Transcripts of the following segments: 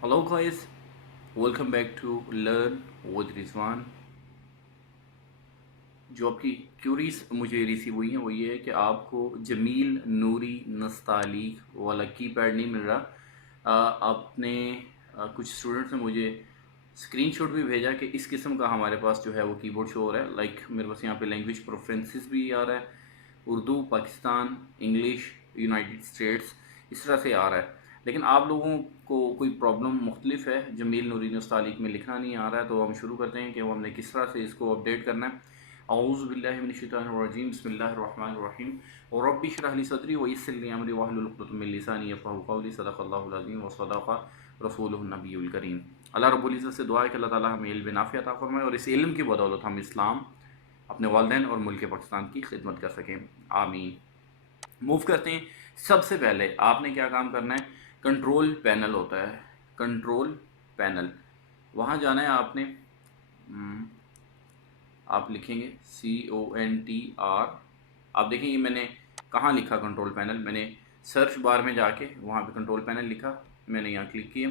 Hello guys, welcome back to Learn with Rizwan। जो आपकी curies मुझे रिसीव हुई हैं वो ये है कि आपको जमील नूरी नस्तालीक वाला कीपैड नहीं मिल रहा। आपने कुछ स्टूडेंट्स ने मुझे स्क्रीनशॉट भी भेजा कि इस किस्म का हमारे पास जो है वो कीबोर्ड शो हो रहा है। लाइक मेरे पास यहाँ पे लैंग्वेज प्रेफरेंसेस भी आ रहा है, Urdu, Pakistan, English, United states, इस तरह से आ रहा है। लेकिन आप लोगों को कोई प्रॉब्लम मुख्तलिफ है, जमील नूरी नस्तालीक में लिखना नहीं आ रहा है। तो हम शुरू करते हैं कि वो हमने किस तरह से इसको अपडेट करना है। औज़ुबिल्लाहि मिनश्शैतानिर्रजीम बिस्मिल्लाहिर्रहमानिर्रहीम रब्बि इश्रह ली सदरी व यस्सिर ली अमरी वहलुल उक़दतम मिन लिसानी यफ़क़हू क़ौली सदक़ल्लाहुल अज़ीम व सदक़ रसूलुहुन नबियुल करीम। अल्लाह रब्बुल इज़्ज़त से दुआ है कि अल्लाह ताला हमें इल्म नाफ़िअ अता फ़रमाए और इस इल्म की बदौलत हम इस्लाम, अपने वालिदैन और मुल्क पाकिस्तान की खिदमत कर सकें। आमीन। मूव करते हैं। सबसे पहले आपने क्या काम करना है, कंट्रोल पैनल होता है, कंट्रोल पैनल, वहाँ जाना है आपने। आप लिखेंगे CONTR। आप देखेंगे मैंने कहाँ लिखा कंट्रोल पैनल, मैंने सर्च बार में जाके वहाँ पे कंट्रोल पैनल लिखा, मैंने यहाँ क्लिक किया।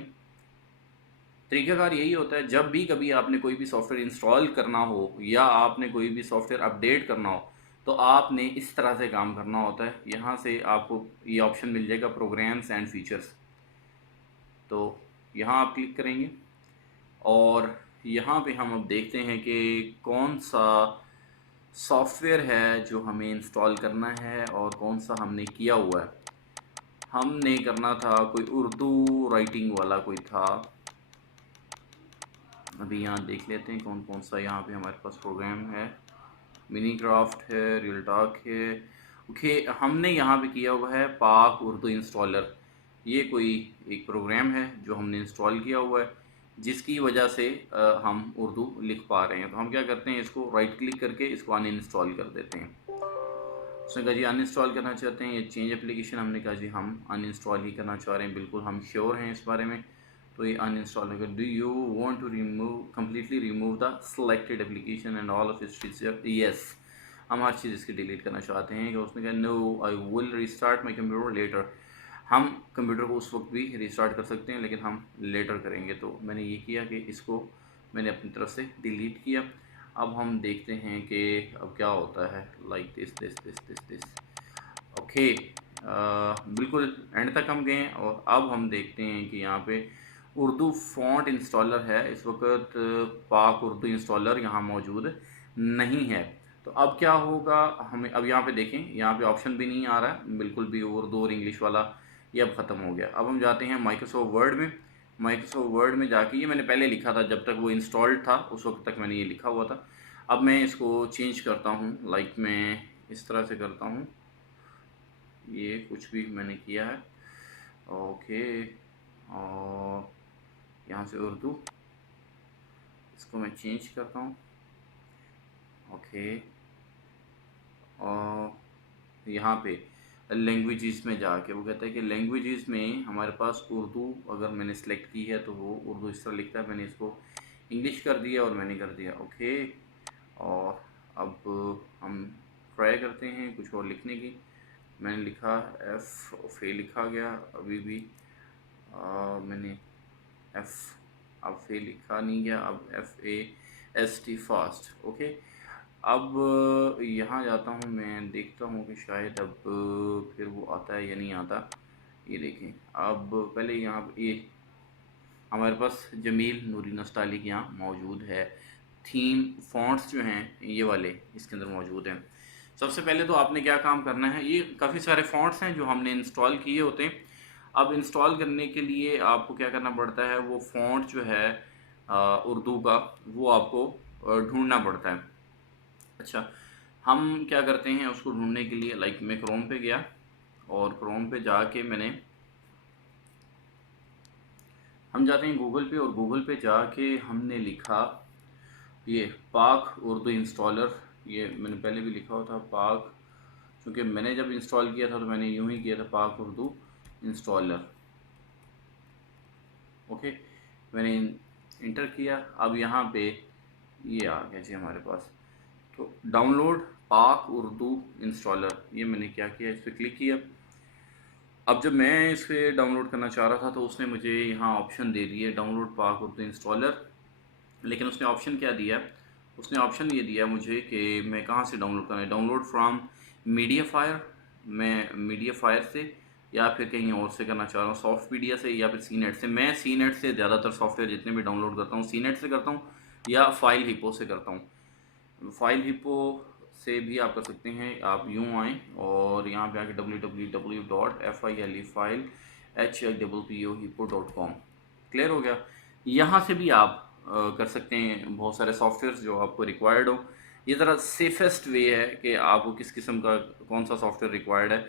तरीक़ाकार यही होता है, जब भी कभी आपने कोई भी सॉफ्टवेयर इंस्टॉल करना हो या आपने कोई भी सॉफ्टवेयर अपडेट करना हो तो आपने इस तरह से काम करना होता है। यहाँ से आपको ये ऑप्शन मिल जाएगा प्रोग्राम्स एंड फीचर्स, तो यहाँ आप क्लिक करेंगे और यहाँ पे हम अब देखते हैं कि कौन सा सॉफ्टवेयर है जो हमें इंस्टॉल करना है और कौन सा हमने किया हुआ है। हमने करना था कोई उर्दू राइटिंग वाला कोई था। अभी यहाँ देख लेते हैं कौन कौन सा यहाँ पे हमारे पास प्रोग्राम है। मिनी क्राफ्ट है, रियल टॉक है। ओके, हमने यहाँ पे किया हुआ है पाक उर्दू इंस्टॉलर। ये कोई एक प्रोग्राम है जो हमने इंस्टॉल किया हुआ है, जिसकी वजह से हम उर्दू लिख पा रहे हैं। तो हम क्या करते हैं, इसको राइट क्लिक करके इसको अनइंस्टॉल कर देते हैं। उसने कहा जी अनइंस्टॉल करना चाहते हैं, ये चेंज एप्लीकेशन। हमने कहा जी हम अनइंस्टॉल ही करना चाह रहे हैं, बिल्कुल हम श्योर हैं इस बारे में। तो ये अनइंस्टॉल होगा। Do you want to remove completely remove the selected application and all of its feature? Yes, हम हर चीज़ इसकी डिलीट करना चाहते हैं। कि उसने कहा no I will restart my computer later. हम कंप्यूटर को उस वक्त भी रिस्टार्ट कर सकते हैं लेकिन हम लेटर करेंगे। तो मैंने ये किया कि इसको मैंने अपनी तरफ से डिलीट किया। अब हम देखते हैं कि अब क्या होता है। Like this this this this this. Okay, बिल्कुल एंड तक हम गए और अब हम देखते हैं कि यहाँ पे उर्दू फ़ॉन्ट इंस्टॉलर है। इस वक्त पाक उर्दू इंस्टॉलर यहाँ मौजूद नहीं है। तो अब क्या होगा, हमें अब यहाँ पे देखें, यहाँ पे ऑप्शन भी नहीं आ रहा है बिल्कुल भी, उर्दू और इंग्लिश वाला ये अब ख़त्म हो गया। अब हम जाते हैं माइक्रोसॉफ्ट वर्ड में। माइक्रोसॉफ्ट वर्ड में जाके, ये मैंने पहले लिखा था जब तक वो इंस्टॉल्ड था, उस वक्त तक मैंने ये लिखा हुआ था। अब मैं इसको चेंज करता हूँ, लाइक मैं इस तरह से करता हूँ। ये कुछ भी मैंने किया है। ओके, और यहाँ से उर्दू, इसको मैं चेंज करता हूँ। ओके, और यहाँ पे लैंग्वेजेस में जाके वो कहता है कि लैंग्वेजेस में हमारे पास उर्दू अगर मैंने सेलेक्ट की है तो वो उर्दू इस तरह लिखता है। मैंने इसको इंग्लिश कर दिया और मैंने कर दिया ओके। और अब हम ट्राई करते हैं कुछ और लिखने की। मैंने लिखा एफ ए लिखा गया, अभी भी मैंने एफ अब फे लिखा नहीं गया, अब FAST फास्ट। ओके, अब यहाँ जाता हूँ, मैं देखता हूँ कि शायद अब फिर वो आता है या नहीं आता। ये देखें, अब पहले यहाँ पे ये हमारे पास जमील नूरी नस्तालिक यहाँ मौजूद है। थीम फॉन्ट्स जो हैं ये वाले इसके अंदर मौजूद हैं। सबसे पहले तो आपने क्या काम करना है, ये काफ़ी सारे फॉन्ट्स हैं जो हमने इंस्टॉल किए होते हैं। अब इंस्टॉल करने के लिए आपको क्या करना पड़ता है, वो फ़ॉन्ट जो है उर्दू का, वो आपको ढूंढना पड़ता है। अच्छा, हम क्या करते हैं उसको ढूंढने के लिए, लाइक मैं क्रोम पे गया और क्रोम पे जाके हम जाते हैं गूगल पे और गूगल पे जाके हमने लिखा ये पाक उर्दू इंस्टॉलर। ये मैंने पहले भी लिखा हुआ था पाक, क्योंकि मैंने जब इंस्टॉल किया था तो मैंने यूँ ही किया था पाक उर्दू इंस्टॉलर। ओके, मैंने इंटर किया। अब यहाँ पे ये आ गया जी हमारे पास। तो डाउनलोड पाक उर्दू इंस्टॉलर, ये मैंने क्या किया, इस पर क्लिक किया। अब जब मैं इसे डाउनलोड करना चाह रहा था तो उसने मुझे यहाँ ऑप्शन दे दिए डाउनलोड पाक उर्दू इंस्टॉलर। लेकिन उसने ऑप्शन क्या दिया, उसने ऑप्शन ये दिया मुझे कि मैं कहाँ से डाउनलोड करना है, डाउनलोड फ्रॉम मीडिया फायर, मैं मीडिया फायर से या फिर कहीं और से करना चाह रहा हूँ, सॉफ्ट मीडिया से या फिर सी नेट से। मैं सी नेट से ज़्यादातर सॉफ्टवेयर जितने भी डाउनलोड करता हूँ सी नेट से करता हूँ या फाइल हिप्पो से करता हूँ। फाइल हिप्पो से भी आप कर सकते हैं, आप यूँ आएँ और यहाँ पे आके www.file फाइल HIPPO.com, क्लियर हो गया। यहाँ से भी आप कर सकते हैं बहुत सारे सॉफ्टवेयर जो आपको रिक्वायर्ड हो। ये ज़रा सेफेस्ट वे है कि आपको किस किस्म का कौन सा सॉफ्टवेयर रिक्वायर्ड है,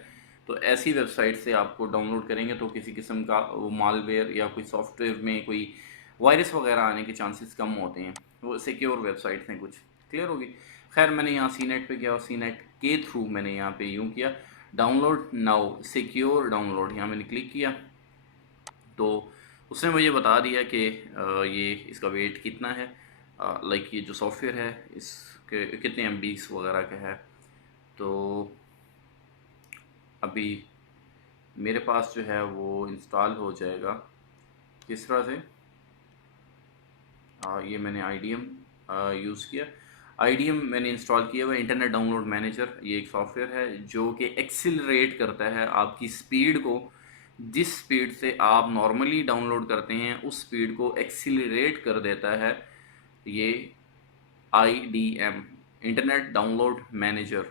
तो ऐसी वेबसाइट से आपको डाउनलोड करेंगे तो किसी किस्म का वो मालवेयर या कोई सॉफ्टवेयर में कोई वायरस वगैरह आने के चांसेस कम होते हैं, वो सिक्योर वेबसाइट्स हैं कुछ, क्लियर होगी। खैर मैंने यहाँ सी नेट पर गया और सी नेट के थ्रू मैंने यहाँ पे यूँ किया डाउनलोड नाउ सिक्योर डाउनलोड, यहाँ मैंने क्लिक किया तो उसने मुझे बता दिया कि ये इसका वेट कितना है, लाइक ये जो सॉफ्टवेयर है इसके कितने MBs वगैरह का है। तो अभी मेरे पास जो है वो इंस्टॉल हो जाएगा किस तरह से, ये मैंने IDM यूज़ किया, IDM मैंने इंस्टॉल किया हुआ इंटरनेट डाउनलोड मैनेजर। ये एक सॉफ्टवेयर है जो कि एक्सिलरेट करता है आपकी स्पीड को, जिस स्पीड से आप नॉर्मली डाउनलोड करते हैं उस स्पीड को एक्सिलरेट कर देता है ये IDM इंटरनेट डाउनलोड मैनेजर।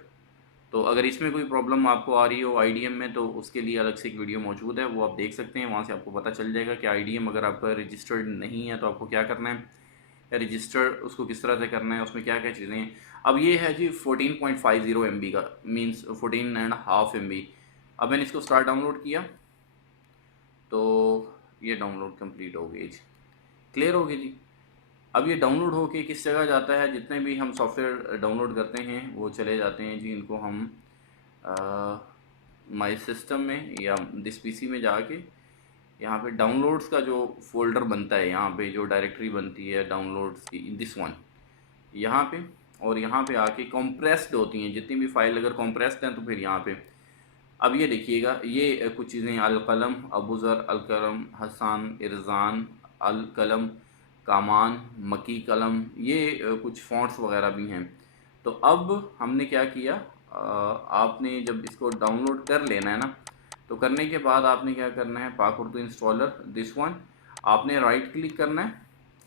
तो अगर इसमें कोई प्रॉब्लम आपको आ रही हो IDM में तो उसके लिए अलग से एक वीडियो मौजूद है, वो आप देख सकते हैं, वहाँ से आपको पता चल जाएगा कि IDM अगर आपका रजिस्टर्ड नहीं है तो आपको क्या करना है, या रजिस्टर उसको किस तरह से करना है, उसमें क्या क्या चीज़ें हैं। अब ये है जी 14.50 MB का, मीन्स 14.5 MB। अब मैंने इसको स्टार्ट डाउनलोड किया तो ये डाउनलोड कंप्लीट हो गई जी, क्लियर हो गई जी। अब ये डाउनलोड हो के किस जगह जाता है, जितने भी हम सॉफ्टवेयर डाउनलोड करते हैं वो चले जाते हैं जी, इनको हम माई सिस्टम में या दिस PC में जाके यहाँ पे डाउनलोड्स का जो फोल्डर बनता है, यहाँ पे जो डायरेक्टरी बनती है डाउनलोड्स की, दिस वन यहाँ पे, और यहाँ पे आके कंप्रेस्ड होती हैं जितनी भी फाइल, अगर कंप्रेस्ड हैं तो फिर यहाँ पे अब ये देखिएगा ये कुछ चीज़ें अलकलम, अबूज़र, अलकरम, हसान, इरजान, अलकलम, कामान, मकी कलम, ये कुछ फ़ॉन्ट्स वगैरह भी हैं। तो अब हमने क्या किया, आपने जब इसको डाउनलोड कर लेना है ना, तो करने के बाद आपने क्या करना है, पाक उर्दू इंस्टॉलर दिस वन, आपने राइट क्लिक करना है।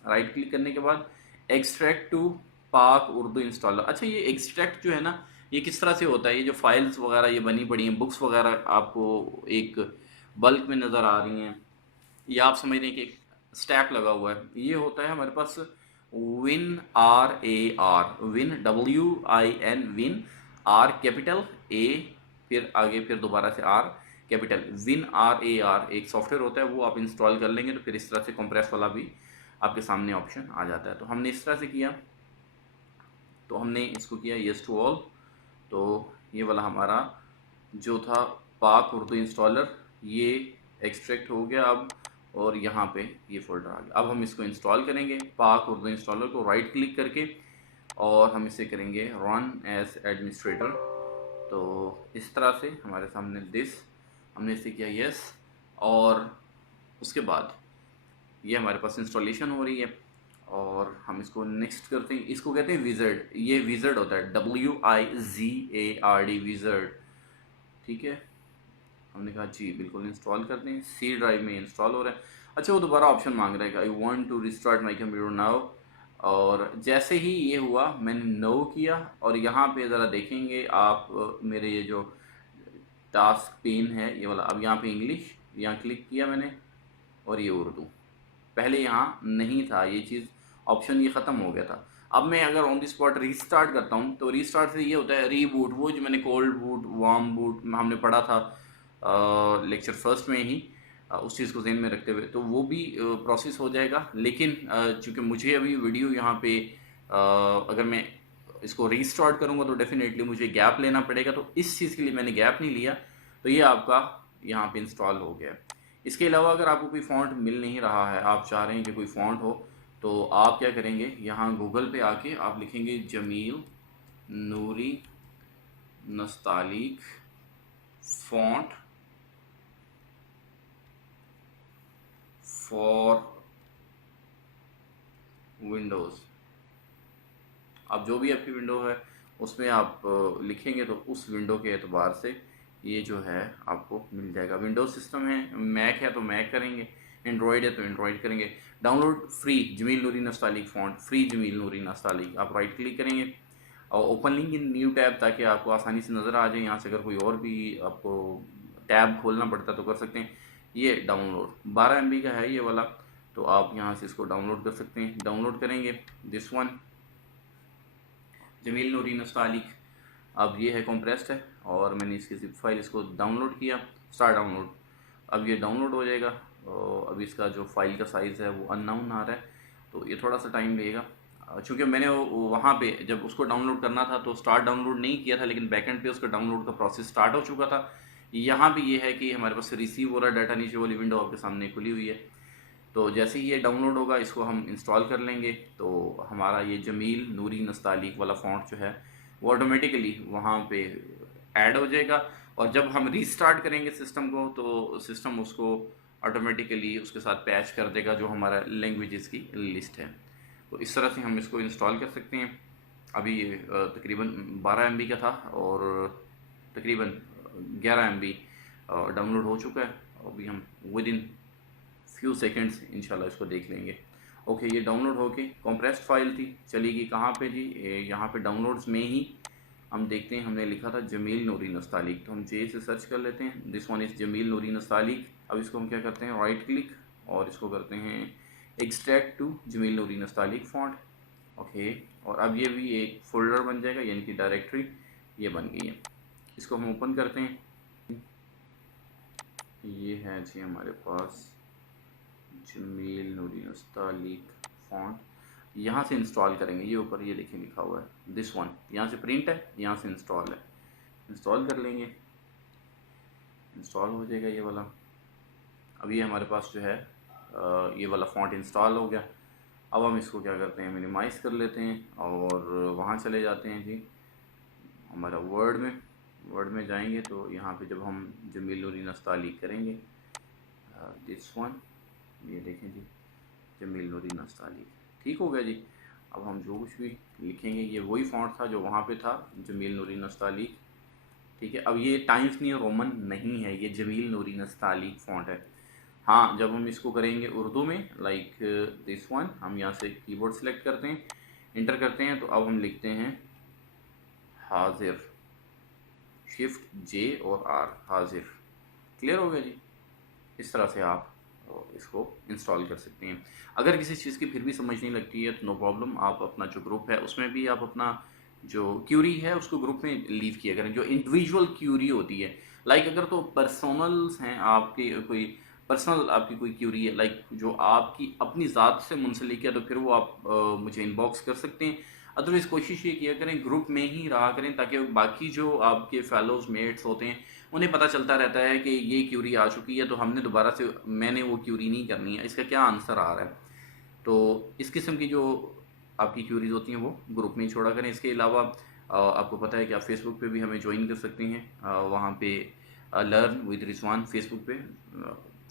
राइट क्लिक करने के बाद एक्सट्रैक्ट टू पाक उर्दू इंस्टॉलर। अच्छा ये एक्सट्रैक्ट जो है ना, ये किस तरह से होता है, ये जो फाइल्स वगैरह ये बनी पड़ी हैं, बुक्स वगैरह आपको एक बल्क में नज़र आ रही हैं, या आप समझ लें कि एक स्टैक लगा हुआ है, ये होता है हमारे पास WinRAR, win WIN win, are capital A, फिर आगे फिर दोबारा से आर कैपिटल, WinRAR एक सॉफ्टवेयर होता है, वो आप इंस्टॉल कर लेंगे तो फिर इस तरह से कंप्रेस वाला भी आपके सामने ऑप्शन आ जाता है। तो हमने इस तरह से किया, तो हमने इसको किया येस टू ऑल, तो ये वाला हमारा जो था पाक उर्दू इंस्टॉलर ये एक्सट्रैक्ट हो गया अब, और यहाँ पे ये फोल्डर आ गया। अब हम इसको इंस्टॉल करेंगे पाक उर्दू इंस्टॉलर को राइट क्लिक करके, और हम इसे करेंगे रन एज एडमिनिस्ट्रेटर। तो इस तरह से हमारे सामने दिस, हमने इसे किया यस, और उसके बाद ये हमारे पास इंस्टॉलेशन हो रही है, और हम इसको नेक्स्ट करते हैं। इसको कहते हैं विज़र्ड, ये विज़र्ड होता है WIZARD विज़र्ड, ठीक है। हमने कहा जी बिल्कुल इंस्टॉल करते हैं, C ड्राइव में इंस्टॉल हो रहा है। अच्छा वो दोबारा ऑप्शन मांग रहा है कि I want to restart my computer now, और जैसे ही ये हुआ मैंने नो किया, और यहाँ पे ज़रा देखेंगे आप मेरे ये जो टास्क पेन है ये वाला, अब यहाँ पे इंग्लिश, यहाँ क्लिक किया मैंने, और ये उर्दू, पहले यहाँ नहीं था ये चीज़, ऑप्शन ये ख़त्म हो गया था। अब मैं अगर ऑन द स्पॉट रीस्टार्ट करता हूँ तो रीस्टार्ट से ये होता है रीबूट, वो जो मैंने कोल्ड बूट वार्म बूट हमने पढ़ा था लेक्चर फर्स्ट में ही, उस चीज़ को ज़हन में रखते हुए, तो वो भी प्रोसेस हो जाएगा। लेकिन चूँकि मुझे अभी वीडियो यहाँ पे अगर मैं इसको रीस्टार्ट करूँगा तो डेफिनेटली मुझे गैप लेना पड़ेगा, तो इस चीज़ के लिए मैंने गैप नहीं लिया, तो ये आपका यहाँ पे इंस्टॉल हो गया। इसके अलावा अगर आपको कोई फ़ॉन्ट मिल नहीं रहा है, आप चाह रहे हैं कि कोई फ़ॉन्ट हो, तो आप क्या करेंगे, यहाँ गूगल पे आके आप लिखेंगे Jameel Noori Nastaleeq font for Windows. आप जो भी आपकी विंडो है उसमें आप लिखेंगे तो उस विंडो के एतबार से ये जो है आपको मिल जाएगा। विंडोज़ सिस्टम है, मैक है तो मैक करेंगे, एंड्रॉयड है तो एंड्रॉयड करेंगे। Download free Jameel Noori Nastaleeq font, free Jameel Noori नस्तालिक, आप राइट क्लिक करेंगे और open link in new tab, ताकि आपको आसानी से नज़र आ जाए। यहाँ से अगर कोई और भी आपको टैब खोलना पड़ता तो कर सकते हैं। ये डाउनलोड 12 MB का है ये वाला, तो आप यहाँ से इसको डाउनलोड कर सकते हैं। डाउनलोड करेंगे दिस वन जमील नूरी नस्तालिक। अब ये है कॉम्प्रेस्ड है और मैंने इसकी जिप फाइल इसको डाउनलोड किया, स्टार्ट डाउनलोड। अब ये डाउनलोड हो जाएगा और अब इसका जो फाइल का साइज़ है वो अननाउन आ रहा है, तो ये थोड़ा सा टाइम लगेगा। चूँकि मैंने वहाँ पे जब उसको डाउनलोड करना था तो स्टार्ट डाउनलोड नहीं किया था, लेकिन बैकएंड पे उसका डाउनलोड का प्रोसेस स्टार्ट हो चुका था। यहाँ भी ये है कि हमारे पास रिसीव हो रहा डाटा, नीचे वाली विंडो आपके सामने खुली हुई है। तो जैसे ही ये डाउनलोड होगा इसको हम इंस्टॉल कर लेंगे, तो हमारा ये जमील नूरी नस्तालिक वाला फ़ॉन्ट जो है वो ऑटोमेटिकली वहाँ पे ऐड हो जाएगा। और जब हम रीस्टार्ट करेंगे सिस्टम को तो सिस्टम उसको ऑटोमेटिकली उसके साथ पैच कर देगा जो हमारा लैंग्वेजेस की लिस्ट है। तो इस तरह से हम इसको इंस्टॉल कर सकते हैं। अभी ये तकरीबन 12 MB का था और तकरीबन 11 MB डाउनलोड हो चुका है। अभी हम विद इन फ्यू सेकंड्स इंशाल्लाह इसको देख लेंगे। ओके, ये डाउनलोड होके कॉम्प्रेस्ड फाइल थी, चलेगी कहाँ पे जी, यहाँ पे डाउनलोड्स में ही हम देखते हैं हमने लिखा था जमील नूरी नस्तालिक, तो हम जे से सर्च कर लेते हैं। This one is Jameel Noori नस्तालिक। अब इसको हम क्या करते हैं, राइट क्लिक और इसको करते हैं extract to Jameel Noori Nastaleeq font. Okay, और अब ये भी एक फ़ोल्डर बन जाएगा, यानी कि डायरेक्टरी ये बन गई है। इसको हम ओपन करते हैं। ये है जी हमारे पास जमील नूरी नस्तालिक फ़ॉन्ट। यहाँ से इंस्टॉल करेंगे, ये ऊपर ये देखिए लिखा हुआ है दिस वन, यहाँ से प्रिंट है, यहाँ से इंस्टॉल है। इंस्टॉल कर लेंगे, इंस्टॉल हो जाएगा ये वाला। अब ये हमारे पास जो है ये वाला फ़ॉन्ट इंस्टॉल हो गया। अब हम इसको क्या करते हैं, मिनिमाइज़ कर लेते हैं और वहाँ चले जाते हैं जी हमारा वर्ड में जाएंगे तो यहाँ पे जब हम जमील नूरी नस्तालिक करेंगे दिस वन, ये देखें जी जमील नूरी नस्तालिक, ठीक हो गया जी। अब हम जो कुछ भी लिखेंगे ये वही फ़ॉन्ट था जो वहाँ पे था, जमील नूरी नस्तालिक, ठीक है। अब ये टाइम्स न्यू रोमन नहीं है, ये जमील नूरी नस्तालिक फ़ॉन्ट है। हाँ, जब हम इसको करेंगे उर्दू में लाइक दिस वन, हम यहाँ से कीबोर्ड सेलेक्ट करते हैं, इंटर करते हैं, तो अब हम लिखते हैं हाजिर, शिफ्ट जे और आर, हाजिर। क्लियर हो गया जी। इस तरह से आप इसको इंस्टॉल कर सकते हैं। अगर किसी चीज़ की फिर भी समझ नहीं लगती है तो नो प्रॉब्लम, आप अपना जो ग्रुप है उसमें भी आप अपना जो क्यूरी है उसको ग्रुप में लीव किया करें, जो इंडिविजुअल क्यूरी होती है। लाइक अगर तो पर्सनल्स हैं आपके, कोई पर्सनल आपकी कोई क्यूरी है लाइक जो आपकी अपनी ज़ात से मुंसलिक है, तो फिर वो आप मुझे इनबॉक्स कर सकते हैं। अदरवाइज़ कोशिश ये किया करें ग्रुप में ही रहा करें, ताकि बाकी जो आपके फेलोज मेट्स होते हैं उन्हें पता चलता रहता है कि ये क्यूरी आ चुकी है, तो हमने दोबारा से मैंने वो क्यूरी नहीं करनी है, इसका क्या आंसर आ रहा है। तो इस किस्म की जो आपकी क्यूरीज होती हैं वो ग्रुप में ही छोड़ा करें। इसके अलावा आपको पता है कि आप फेसबुक पे भी हमें ज्वाइन कर सकते हैं, वहाँ पे लर्न विद रिजवान फेसबुक पे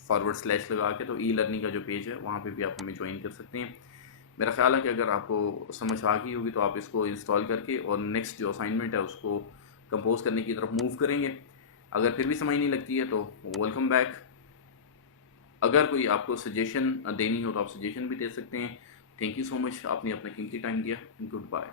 // लगा के, तो ई लर्निंग का जो पेज है वहाँ पे भी आप हमें ज्वाइन कर सकते हैं। मेरा ख्याल है कि अगर आपको समझ आ गई होगी तो आप इसको इंस्टॉल करके और नेक्स्ट जो असाइनमेंट है उसको कंपोज करने की तरफ मूव करेंगे। अगर फिर भी समझ नहीं लगती है तो वेलकम बैक। अगर कोई आपको सजेशन देनी हो तो आप सजेशन भी दे सकते हैं। थैंक यू सो मच, आपने अपना कीमती टाइम दिया। Good bye.